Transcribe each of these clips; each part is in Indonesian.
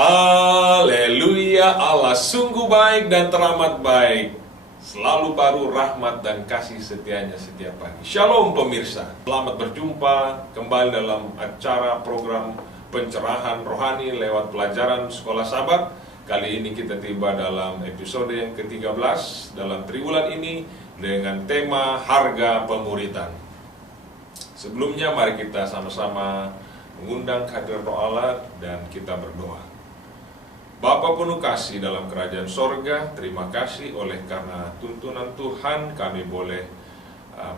Haleluya, Allah sungguh baik dan teramat baik. Selalu baru rahmat dan kasih setianya setiap pagi. Shalom pemirsa, selamat berjumpa kembali dalam acara program pencerahan rohani lewat pelajaran Sekolah Sabat. Kali ini kita tiba dalam episode yang ke-13 dalam triwulan ini dengan tema harga pemuritan. Sebelumnya mari kita sama-sama mengundang kehadiran Roh Allah dan kita berdoa. Bapa penuh kasih dalam kerajaan sorga, terima kasih oleh karena tuntunan Tuhan kami boleh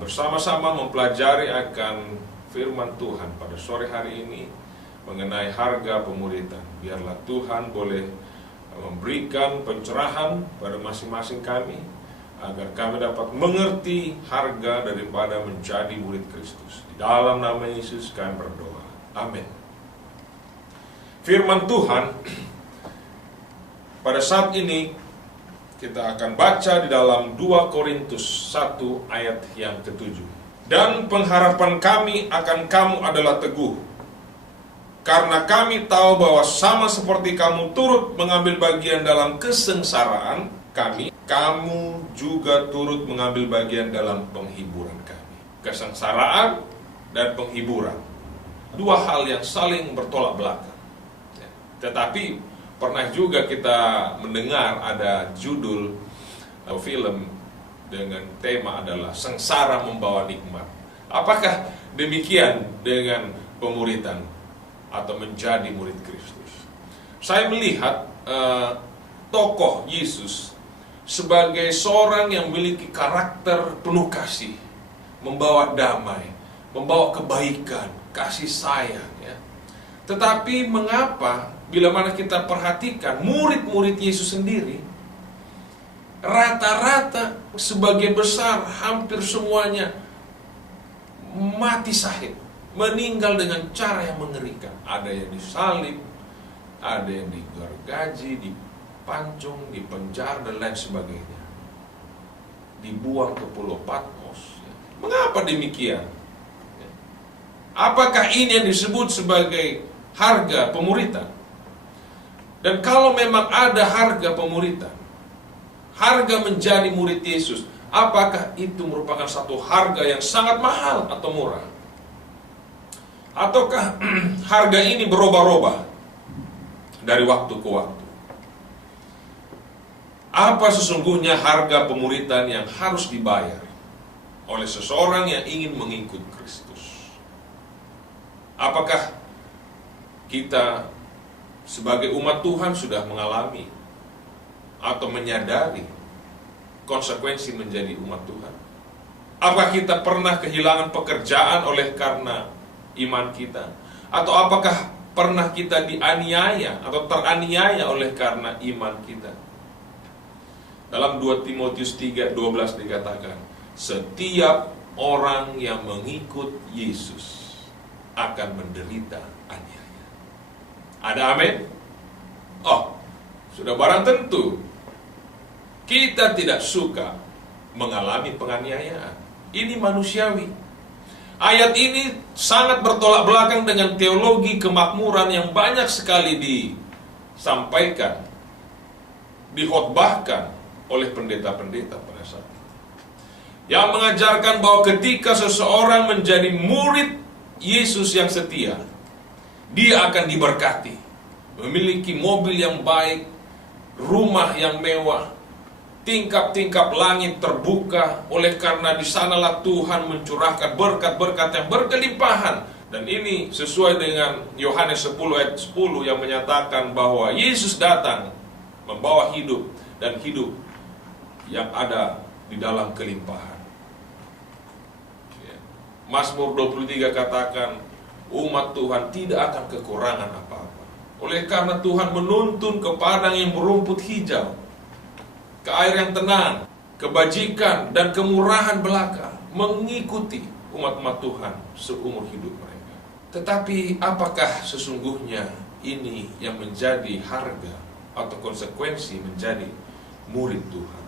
bersama-sama mempelajari akan firman Tuhan pada sore hari ini mengenai harga pemuritan. Biarlah Tuhan boleh memberikan pencerahan pada masing-masing kami agar kami dapat mengerti harga daripada menjadi murid Kristus. Di dalam nama Yesus kami berdoa. Amin. Firman Tuhan pada saat ini kita akan baca di dalam 2 Korintus 1 ayat yang ke-7. Dan pengharapan kami akan kamu adalah teguh, karena kami tahu bahwa sama seperti kamu turut mengambil bagian dalam kesengsaraan kami, kamu juga turut mengambil bagian dalam penghiburan kami. Kesengsaraan dan penghiburan, dua hal yang saling bertolak belakang. Tetapi pernah juga kita mendengar ada judul film dengan tema adalah sengsara membawa nikmat. Apakah demikian dengan pemuritan atau menjadi murid Kristus? Saya melihat tokoh Yesus sebagai seorang yang memiliki karakter penuh kasih, membawa damai, membawa kebaikan, kasih sayang, ya. Tetapi mengapa bila mana kita perhatikan murid-murid Yesus sendiri, rata-rata sebagian besar hampir semuanya mati syahid, meninggal dengan cara yang mengerikan. Ada yang disalib, ada yang digergaji, dipancung, dipenjara dan lain sebagainya, dibuang ke Pulau Patmos. Mengapa demikian? Apakah ini yang disebut sebagai harga pemuritan? Dan kalau memang ada harga pemuritan, harga menjadi murid Yesus, apakah itu merupakan satu harga yang sangat mahal atau murah? Ataukah harga ini berubah-ubah dari waktu ke waktu? Apa sesungguhnya harga pemuritan yang harus dibayar oleh seseorang yang ingin mengikut Kristus? Apakah kita sebagai umat Tuhan sudah mengalami atau menyadari konsekuensi menjadi umat Tuhan? Apakah kita pernah kehilangan pekerjaan oleh karena iman kita? Atau apakah pernah kita dianiaya atau teraniaya oleh karena iman kita? Dalam 2 Timotius 3:12 dikatakan, setiap orang yang mengikut Yesus akan menderita aniaya. Ada amin? Oh, sudah barang tentu kita tidak suka mengalami penganiayaan. Ini manusiawi. Ayat ini sangat bertolak belakang dengan teologi kemakmuran yang banyak sekali disampaikan, dikhotbahkan oleh pendeta-pendeta pada saat itu, yang mengajarkan bahwa ketika seseorang menjadi murid Yesus yang setia, dia akan diberkati, memiliki mobil yang baik, rumah yang mewah, tingkap-tingkap langit terbuka, oleh karena di sanalah Tuhan mencurahkan berkat-berkat yang berkelimpahan. Dan ini sesuai dengan Yohanes 10 ayat 10 yang menyatakan bahwa Yesus datang membawa hidup dan hidup yang ada di dalam kelimpahan. Mazmur 23 katakan, umat Tuhan tidak akan kekurangan apa-apa. Oleh karena Tuhan menuntun ke padang yang berumput hijau, ke air yang tenang, kebajikan dan kemurahan belaka mengikuti umat-umat Tuhan seumur hidup mereka. Tetapi apakah sesungguhnya ini yang menjadi harga atau konsekuensi menjadi murid Tuhan?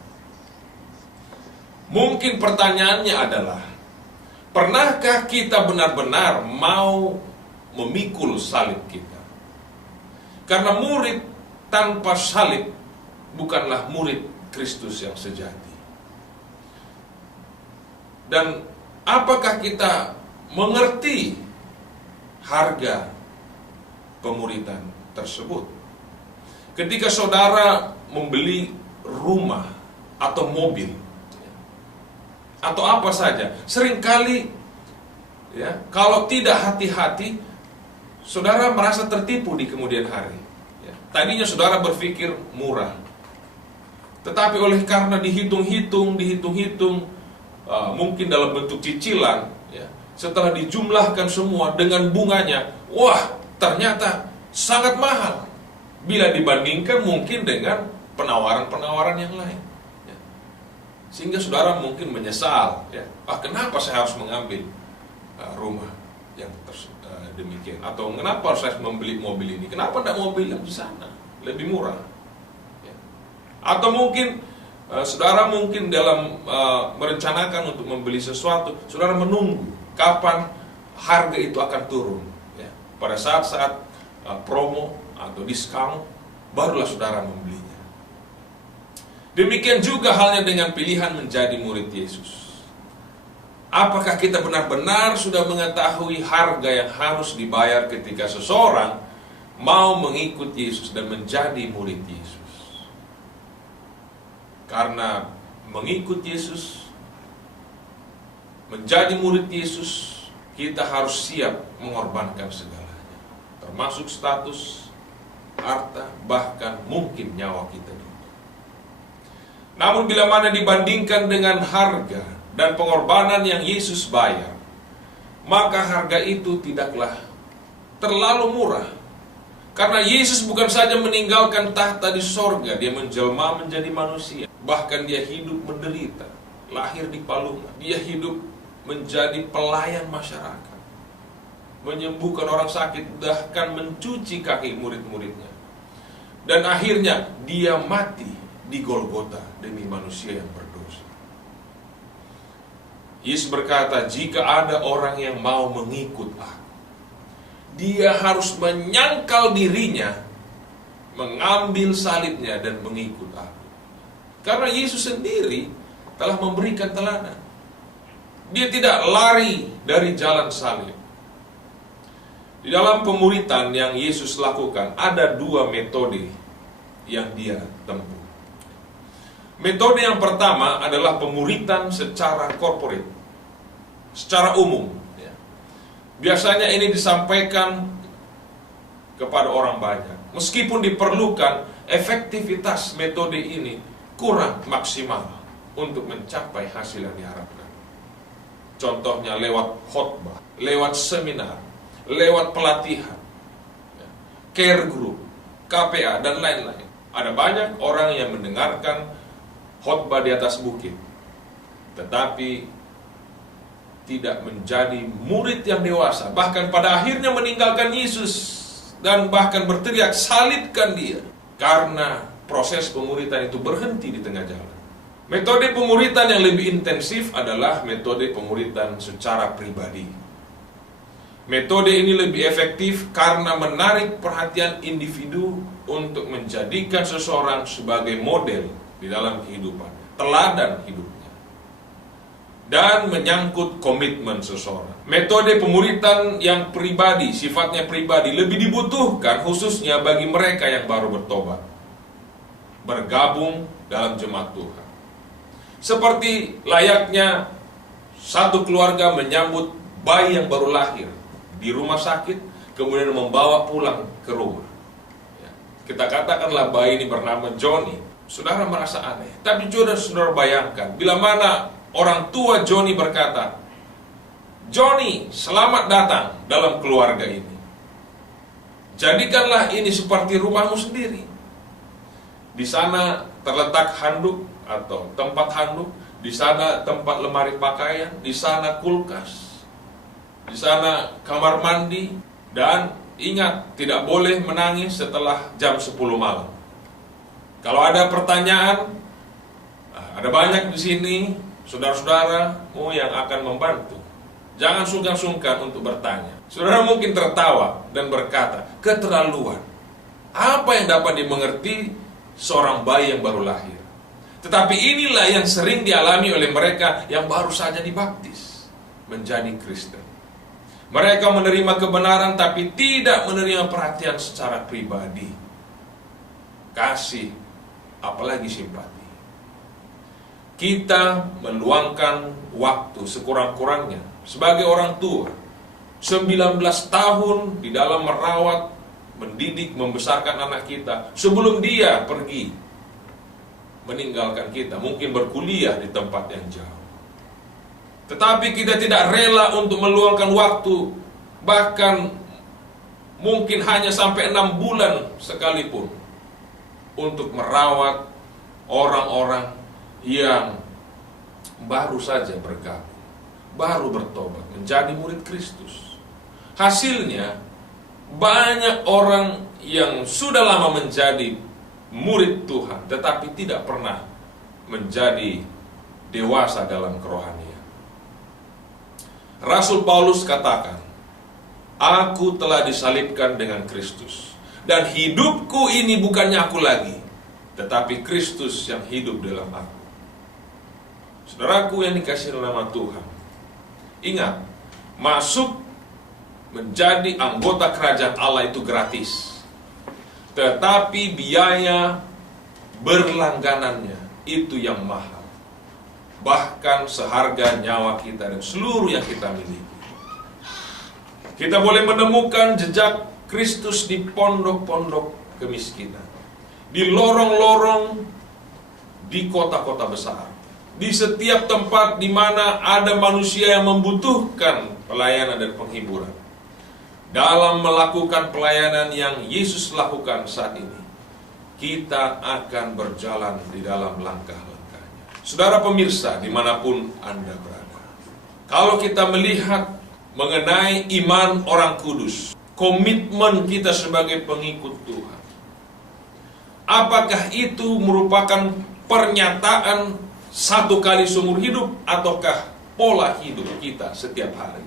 Mungkin pertanyaannya adalah, pernahkah kita benar-benar mau memikul salib kita? Karena murid tanpa salib bukanlah murid Kristus yang sejati. Dan apakah kita mengerti harga pemuritan tersebut? Ketika saudara membeli rumah atau mobil atau apa saja, seringkali ya, kalau tidak hati-hati, saudara merasa tertipu di kemudian hari. Ya, tadinya saudara berpikir murah, tetapi oleh karena dihitung-hitung, mungkin dalam bentuk cicilan, ya, setelah dijumlahkan semua dengan bunganya, wah, ternyata sangat mahal bila dibandingkan mungkin dengan penawaran-penawaran yang lain. Ya. Sehingga saudara mungkin menyesal, ya, kenapa saya harus mengambil rumah yang demikian, atau kenapa harus saya membeli mobil ini, kenapa tidak mobil yang di sana lebih murah, ya. Atau mungkin saudara mungkin dalam merencanakan untuk membeli sesuatu, saudara menunggu kapan harga itu akan turun, ya. Pada saat-saat promo atau diskon, barulah saudara membelinya. Demikian juga halnya dengan pilihan menjadi murid Yesus. Apakah kita benar-benar sudah mengetahui harga yang harus dibayar ketika seseorang mau mengikut Yesus dan menjadi murid Yesus? Karena mengikut Yesus, menjadi murid Yesus, kita harus siap mengorbankan segalanya, termasuk status, harta, bahkan mungkin nyawa kita juga. Namun bila mana dibandingkan dengan harga dan pengorbanan yang Yesus bayar, maka harga itu tidaklah terlalu murah. Karena Yesus bukan saja meninggalkan tahta di sorga, dia menjelma menjadi manusia. Bahkan dia hidup menderita, lahir di palungan. Dia hidup menjadi pelayan masyarakat, menyembuhkan orang sakit, bahkan mencuci kaki murid-muridnya. Dan akhirnya dia mati di Golgota demi manusia yang berdosa. Yesus berkata, jika ada orang yang mau mengikut aku, dia harus menyangkal dirinya, mengambil salibnya dan mengikut aku. Karena Yesus sendiri telah memberikan teladan. Dia tidak lari dari jalan salib. Di dalam pemuritan yang Yesus lakukan, ada dua metode yang dia tempuh. Metode yang pertama adalah pemuritan secara korporat, secara umum. Biasanya ini disampaikan kepada orang banyak. Meskipun diperlukan, efektivitas metode ini kurang maksimal untuk mencapai hasil yang diharapkan. Contohnya lewat khotbah, lewat seminar, lewat pelatihan, care group, KPA, dan lain-lain. Ada banyak orang yang mendengarkan khotbah di atas bukit, tetapi tidak menjadi murid yang dewasa, bahkan pada akhirnya meninggalkan Yesus dan bahkan berteriak, salibkan dia, karena proses pemuritan itu berhenti di tengah jalan. Metode pemuritan yang lebih intensif adalah metode pemuritan secara pribadi. Metode ini lebih efektif karena menarik perhatian individu untuk menjadikan seseorang sebagai model di dalam kehidupan, teladan hidupnya, dan menyangkut komitmen seseorang. Metode pemuritan yang pribadi, sifatnya pribadi, lebih dibutuhkan khususnya bagi mereka yang baru bertobat, bergabung dalam jemaat Tuhan. Seperti layaknya satu keluarga menyambut bayi yang baru lahir di rumah sakit, kemudian membawa pulang ke rumah. Kita katakanlah bayi ini bernama Johnny. Saudara merasa aneh, tapi saudara bayangkan, bila mana orang tua Johnny berkata, Johnny, selamat datang dalam keluarga ini. Jadikanlah ini seperti rumahmu sendiri. Di sana terletak handuk atau tempat handuk, di sana tempat lemari pakaian, di sana kulkas, di sana kamar mandi, dan ingat, tidak boleh menangis setelah jam 10 malam. Kalau ada pertanyaan, ada banyak di sini saudara-saudaramu yang akan membantu. Jangan sungkan-sungkan untuk bertanya. Saudara mungkin tertawa dan berkata, keterlaluan. Apa yang dapat dimengerti seorang bayi yang baru lahir? Tetapi inilah yang sering dialami oleh mereka yang baru saja dibaptis menjadi Kristen. Mereka menerima kebenaran tapi tidak menerima perhatian secara pribadi, kasih, apalagi simpati. Kita meluangkan waktu sekurang-kurangnya sebagai orang tua 19 tahun di dalam merawat, mendidik, membesarkan anak kita sebelum dia pergi meninggalkan kita, mungkin berkuliah di tempat yang jauh. Tetapi kita tidak rela untuk meluangkan waktu, bahkan mungkin hanya sampai 6 bulan sekalipun, untuk merawat orang-orang yang baru saja bergabung, baru bertobat, menjadi murid Kristus. Hasilnya, banyak orang yang sudah lama menjadi murid Tuhan, tetapi tidak pernah menjadi dewasa dalam kerohanian. Rasul Paulus katakan, "Aku telah disalibkan dengan Kristus, dan hidupku ini bukannya aku lagi, tetapi Kristus yang hidup dalam aku." Saudaraku yang dikasihi nama Tuhan, ingat, masuk menjadi anggota kerajaan Allah itu gratis, tetapi biaya berlangganannya itu yang mahal. Bahkan seharga nyawa kita dan seluruh yang kita miliki. Kita boleh menemukan jejak Kristus di pondok-pondok kemiskinan, di lorong-lorong di kota-kota besar, di setiap tempat di mana ada manusia yang membutuhkan pelayanan dan penghiburan. Dalam melakukan pelayanan yang Yesus lakukan saat ini, kita akan berjalan di dalam langkah-langkahnya. Saudara pemirsa, dimanapun Anda berada, kalau kita melihat mengenai iman orang kudus, komitmen kita sebagai pengikut Tuhan, apakah itu merupakan pernyataan satu kali seumur hidup, ataukah pola hidup kita setiap hari?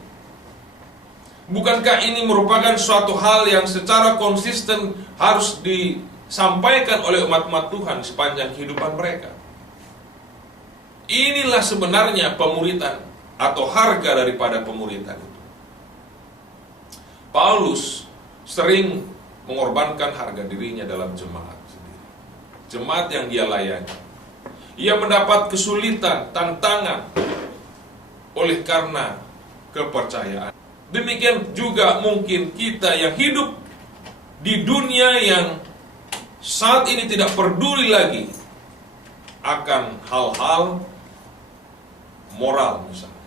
Bukankah ini merupakan suatu hal yang secara konsisten harus disampaikan oleh umat-umat Tuhan sepanjang kehidupan mereka? Inilah sebenarnya pemuritan atau harga daripada pemuritan itu. Paulus sering mengorbankan harga dirinya dalam jemaat sendiri, jemaat yang dia layani. Ia mendapat kesulitan, tantangan oleh karena kepercayaan. Demikian juga mungkin kita yang hidup di dunia yang saat ini tidak peduli lagi akan hal-hal moral misalnya.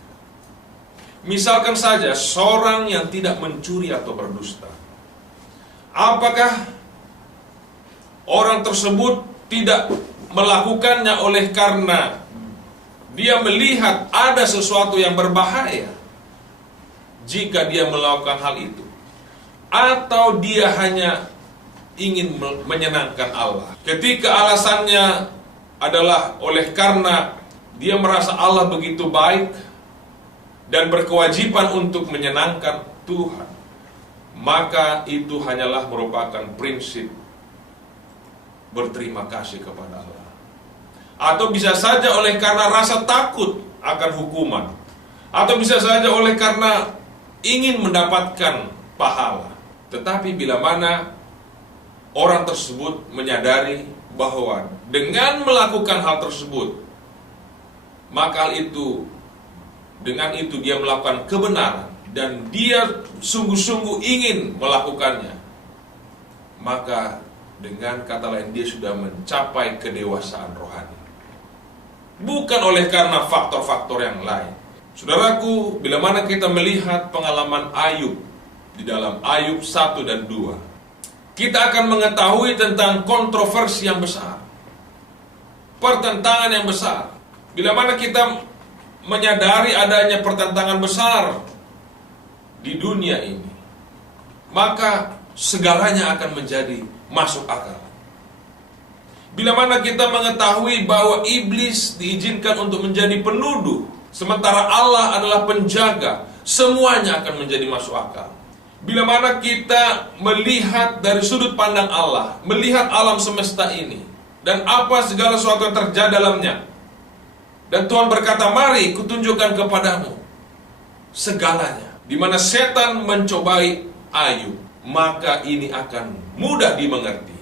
Misalkan saja seorang yang tidak mencuri atau berdusta. Apakah orang tersebut tidak melakukannya oleh karena dia melihat ada sesuatu yang berbahaya jika dia melakukan hal itu, atau dia hanya ingin menyenangkan Allah? Ketika alasannya adalah oleh karena dia merasa Allah begitu baik dan berkewajiban untuk menyenangkan Tuhan, maka itu hanyalah merupakan prinsip berterima kasih kepada Allah. Atau bisa saja oleh karena rasa takut akan hukuman, atau bisa saja oleh karena ingin mendapatkan pahala. Tetapi bila mana orang tersebut menyadari bahwa dengan melakukan hal tersebut, maka dengan itu dia melakukan kebenaran dan dia sungguh-sungguh ingin melakukannya, maka dengan kata lain dia sudah mencapai kedewasaan rohani, bukan oleh karena faktor-faktor yang lain. Saudaraku, bila mana kita melihat pengalaman Ayub di dalam Ayub 1 dan 2, kita akan mengetahui tentang kontroversi yang besar, pertentangan yang besar. Bila mana kita menyadari adanya pertentangan besar di dunia ini, maka segalanya akan menjadi masuk akal. Bila mana kita mengetahui bahwa iblis diizinkan untuk menjadi penuduh, sementara Allah adalah penjaga, semuanya akan menjadi masuk akal. Bila mana kita melihat dari sudut pandang Allah, melihat alam semesta ini, dan apa segala sesuatu yang terjadi dalamnya, dan Tuhan berkata, mari kutunjukkan kepadamu segalanya. Di mana setan mencobai Ayub, maka ini akan mudah dimengerti.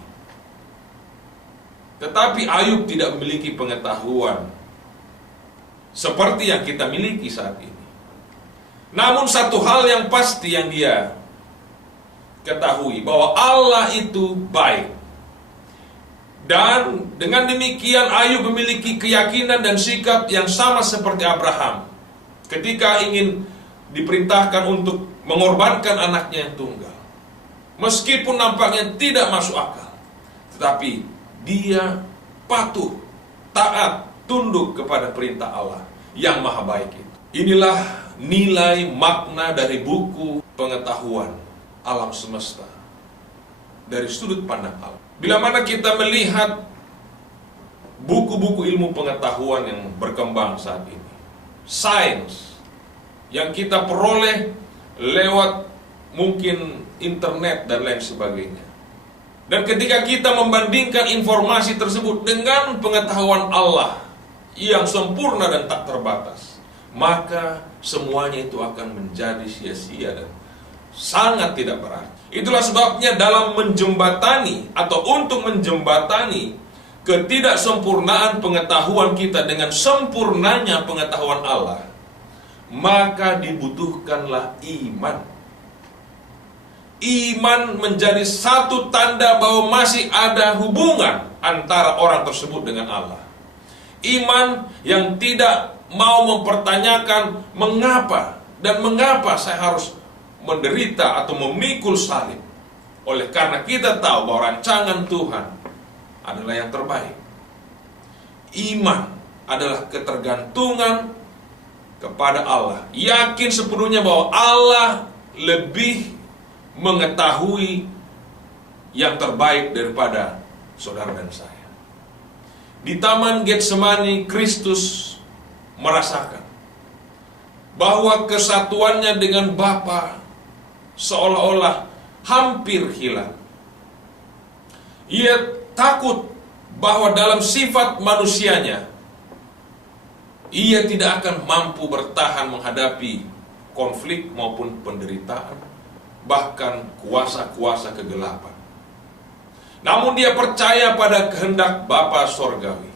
Tetapi Ayub tidak memiliki pengetahuan seperti yang kita miliki saat ini. Namun satu hal yang pasti yang dia ketahui, bahwa Allah itu baik. Dan dengan demikian Ayub memiliki keyakinan dan sikap yang sama seperti Abraham ketika ingin diperintahkan untuk mengorbankan anaknya yang tunggal. Meskipun nampaknya tidak masuk akal, tetapi dia patuh, taat, tunduk kepada perintah Allah yang maha baik itu. Inilah nilai makna dari buku pengetahuan alam semesta dari sudut pandang Allah. Bila mana kita melihat buku-buku ilmu pengetahuan yang berkembang saat ini, sains yang kita peroleh lewat mungkin internet dan lain sebagainya, dan ketika kita membandingkan informasi tersebut dengan pengetahuan Allah yang sempurna dan tak terbatas, maka semuanya itu akan menjadi sia-sia dan sangat tidak berarti. Itulah sebabnya dalam menjembatani atau untuk menjembatani ketidaksempurnaan pengetahuan kita dengan sempurnanya pengetahuan Allah, maka dibutuhkanlah iman. Iman menjadi satu tanda bahwa masih ada hubungan antara orang tersebut dengan Allah. Iman yang tidak mau mempertanyakan mengapa saya harus menderita atau memikul salib. Oleh karena kita tahu bahwa rancangan Tuhan adalah yang terbaik. Iman adalah ketergantungan kepada Allah, yakin sepenuhnya bahwa Allah lebih mengetahui yang terbaik daripada saudara dan saya. Di Taman Getsemani, Kristus merasakan bahwa kesatuannya dengan Bapa seolah-olah hampir hilang. Ia takut bahwa dalam sifat manusianya ia tidak akan mampu bertahan menghadapi konflik maupun penderitaan, bahkan kuasa-kuasa kegelapan. Namun dia percaya pada kehendak Bapa Sorgawi.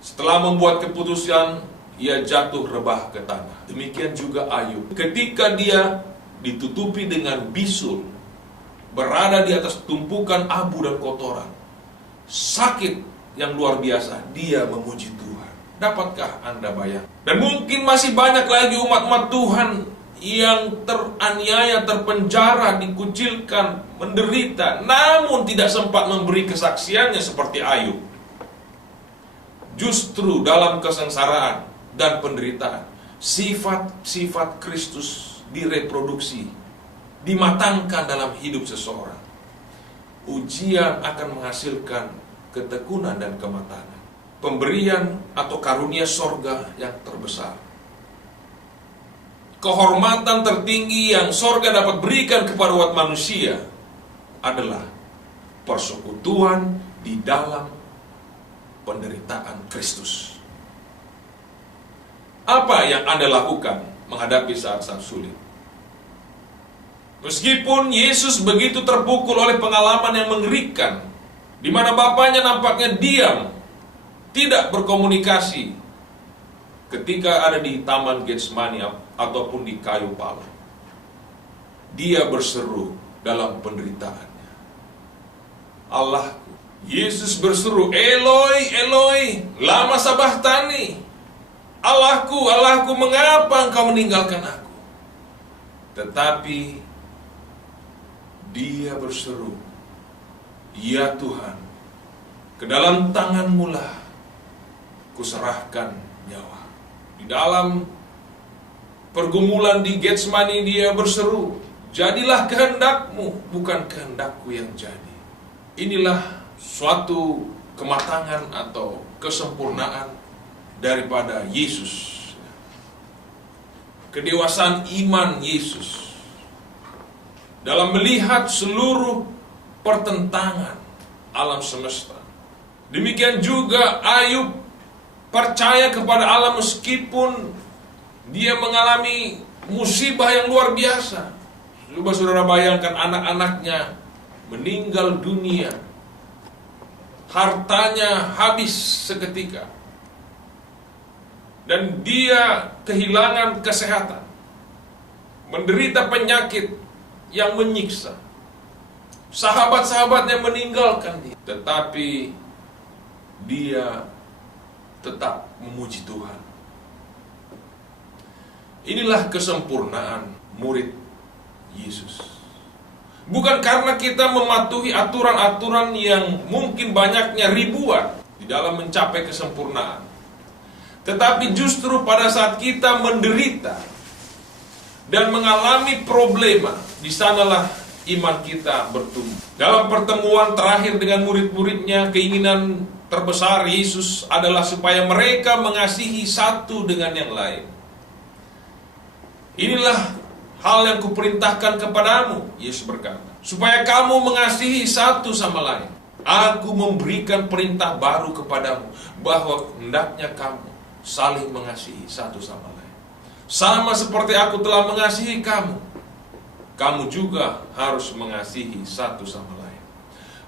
Setelah membuat keputusan, ia jatuh rebah ke tanah. Demikian juga Ayub. Ketika dia ditutupi dengan bisul, berada di atas tumpukan abu dan kotoran, sakit yang luar biasa, dia memuji Tuhan. Dapatkah Anda bayang? Dan mungkin masih banyak lagi umat-umat Tuhan yang teraniaya, terpenjara, dikucilkan, menderita, namun tidak sempat memberi kesaksiannya seperti Ayub. Justru dalam kesengsaraan dan penderitaan, sifat-sifat Kristus direproduksi, dimatangkan dalam hidup seseorang. Ujian akan menghasilkan ketekunan dan kematangan. Pemberian atau karunia sorga yang terbesar, kehormatan tertinggi yang sorga dapat berikan kepada umat manusia adalah persekutuan di dalam penderitaan Kristus. Apa yang Anda lakukan menghadapi saat-saat sulit? Meskipun Yesus begitu terpukul oleh pengalaman yang mengerikan, di mana Bapaknya nampaknya diam, tidak berkomunikasi ketika ada di Taman Getsemani ataupun di kayu palang, dia berseru dalam penderitaannya, Allahku. Yesus berseru, Eloi, Eloi, lama sabachthani. Allahku, Allahku, mengapa engkau meninggalkan aku? Tetapi dia berseru, ya Tuhan, ke dalam tangan-Mu lah kuserahkan nyawa. Di dalam pergumulan di Getsemani dia berseru, jadilah kehendak-Mu, bukan kehendak-Ku yang jadi. Inilah suatu kematangan atau kesempurnaan daripada Yesus. Kedewasaan iman Yesus dalam melihat seluruh pertentangan alam semesta. Demikian juga Ayub percaya kepada Allah meskipun dia mengalami musibah yang luar biasa. Coba saudara bayangkan, anak-anaknya meninggal dunia, hartanya habis seketika, dan dia kehilangan kesehatan, menderita penyakit yang menyiksa. Sahabat-sahabatnya meninggalkan dia, tetapi dia tetap memuji Tuhan. Inilah kesempurnaan murid Yesus. Bukan karena kita mematuhi aturan-aturan yang mungkin banyaknya ribuan di dalam mencapai kesempurnaan, tetapi justru pada saat kita menderita dan mengalami problema, di sanalah iman kita bertumbuh. Dalam pertemuan terakhir dengan murid-muridnya, keinginan terbesar Yesus adalah supaya mereka mengasihi satu dengan yang lain. Inilah hal yang kuperintahkan kepadamu, Yesus berkata, supaya kamu mengasihi satu sama lain. Aku memberikan perintah baru kepadamu, bahwa hendaknya kamu saling mengasihi satu sama lain. Sama seperti aku telah mengasihi kamu, kamu juga harus mengasihi satu sama lain.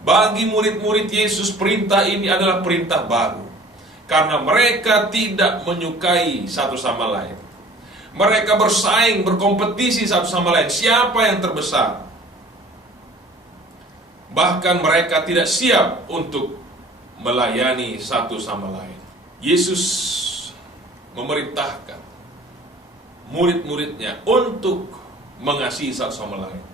Bagi murid-murid Yesus, perintah ini adalah perintah baru, karena mereka tidak menyukai satu sama lain. Mereka bersaing, berkompetisi satu sama lain, siapa yang terbesar. Bahkan mereka tidak siap untuk melayani satu sama lain. Yesus memerintahkan murid-muridnya untuk mengasihi satu sama lain.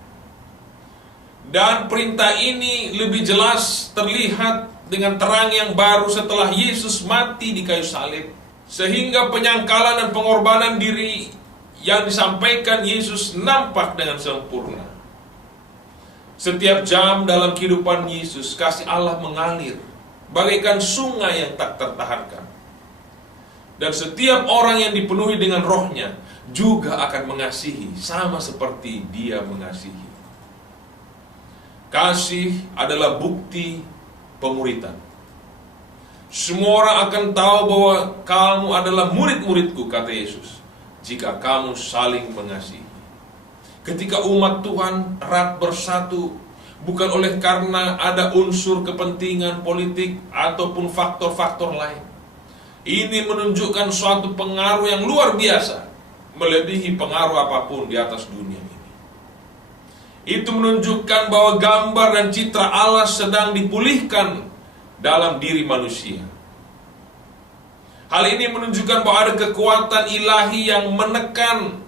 Dan perintah ini lebih jelas terlihat dengan terang yang baru setelah Yesus mati di kayu salib, sehingga penyangkalan dan pengorbanan diri yang disampaikan Yesus nampak dengan sempurna. Setiap jam dalam kehidupan Yesus, kasih Allah mengalir bagaikan sungai yang tak tertahankan. Dan setiap orang yang dipenuhi dengan rohnya juga akan mengasihi sama seperti dia mengasihi. Kasih adalah bukti pemuritan. Semua orang akan tahu bahwa kamu adalah murid-muridku, kata Yesus, jika kamu saling mengasihi. Ketika umat Tuhan erat bersatu, bukan oleh karena ada unsur kepentingan politik ataupun faktor-faktor lain. Ini menunjukkan suatu pengaruh yang luar biasa, melebihi pengaruh apapun di atas dunia ini. Itu menunjukkan bahwa gambar dan citra Allah sedang dipulihkan dalam diri manusia. Hal ini menunjukkan bahwa ada kekuatan ilahi yang menekan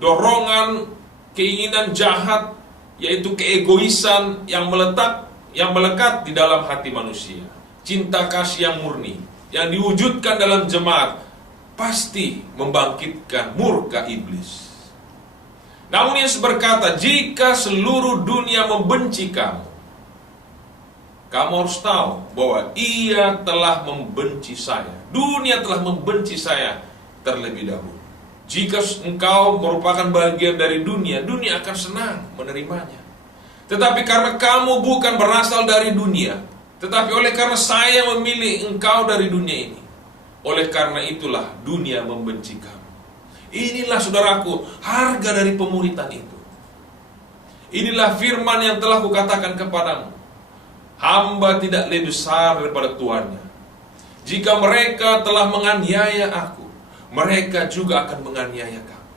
dorongan keinginan jahat, yaitu keegoisan yang melekat di dalam hati manusia. Cinta kasih yang murni yang diwujudkan dalam jemaat pasti membangkitkan murka iblis. Namun Yesus berkata, jika seluruh dunia membenci kamu, kamu harus tahu bahwa ia telah membenci saya. Dunia telah membenci saya terlebih dahulu. Jika engkau merupakan bagian dari dunia, dunia akan senang menerimanya. Tetapi karena kamu bukan berasal dari dunia, tetapi oleh karena saya memilih engkau dari dunia ini, oleh karena itulah dunia membenci kamu. Inilah saudaraku, harga dari pemuritan itu. Inilah firman yang telah kukatakan kepadamu. Hamba tidak lebih besar daripada tuannya. Jika mereka telah menganiaya aku, mereka juga akan menganiaya kamu.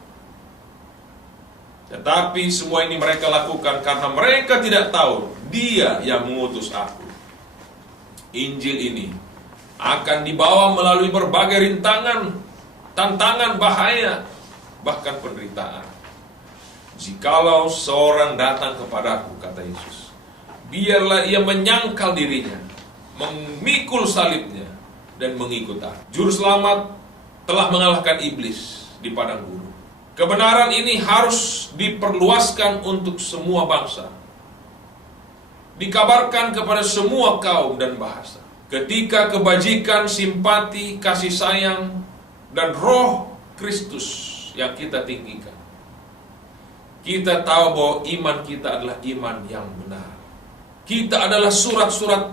Tetapi semua ini mereka lakukan karena mereka tidak tahu Dia yang mengutus aku. Injil ini akan dibawa melalui berbagai rintangan, tantangan, bahaya, bahkan penderitaan. Jikalau seorang datang kepadaku, kata Yesus, biarlah ia menyangkal dirinya, memikul salibnya, dan mengikut aku. Juru selamat telah mengalahkan iblis di padang gurun. Kebenaran ini harus diperluaskan untuk semua bangsa, dikabarkan kepada semua kaum dan bahasa. Ketika kebajikan, simpati, kasih sayang, dan roh Kristus yang kita tinggikan Kita tahu bahwa iman kita adalah iman yang benar. Kita adalah surat-surat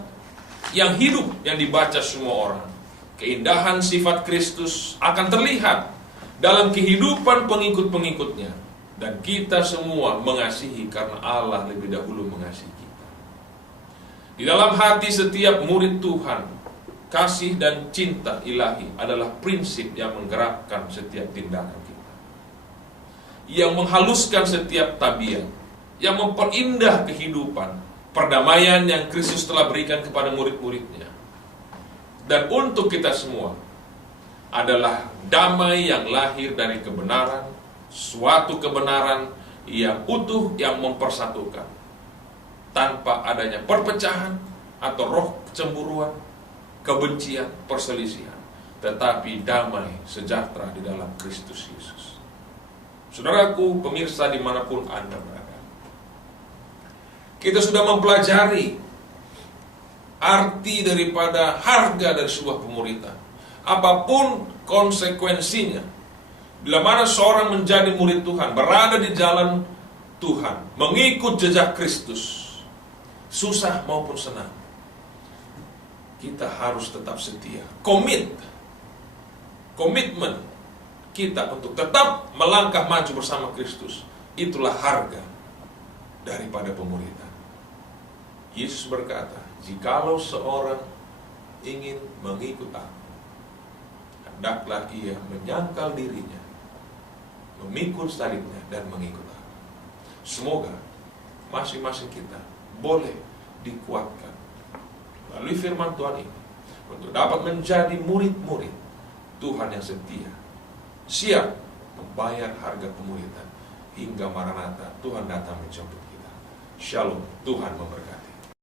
yang hidup yang dibaca semua orang. Keindahan sifat Kristus akan terlihat dalam kehidupan pengikut-pengikutnya. Dan kita semua mengasihi karena Allah lebih dahulu mengasihi kita. Di dalam hati setiap murid Tuhan, kasih dan cinta ilahi adalah prinsip yang menggerakkan setiap tindakan kita, yang menghaluskan setiap tabiat, yang memperindah kehidupan, perdamaian yang Kristus telah berikan kepada murid-muridnya. Dan untuk kita semua adalah damai yang lahir dari kebenaran, suatu kebenaran yang utuh, yang mempersatukan, tanpa adanya perpecahan atau roh kecemburuan, kebencian, perselisihan, tetapi damai sejahtera di dalam Kristus Yesus. Saudaraku, pemirsa dimanapun Anda berada, kita sudah mempelajari arti daripada harga dari sebuah pemuritan. Apapun konsekuensinya, bila mana seorang menjadi murid Tuhan, berada di jalan Tuhan, mengikut jejak Kristus, susah maupun senang, kita harus tetap setia, komitmen kita untuk tetap melangkah maju bersama Kristus. Itulah harga daripada pemuritan. Yesus berkata, jikalau seorang ingin mengikut aku, hendaklah ia menyangkal dirinya, memikul salibnya, dan mengikut aku. Semoga masing-masing kita boleh dikuatkan melalui firman Tuhan ini untuk dapat menjadi murid-murid Tuhan yang setia, siap membayar harga pemuritan hingga Maranatha, Tuhan datang menjemput kita. Shalom, Tuhan memberkati.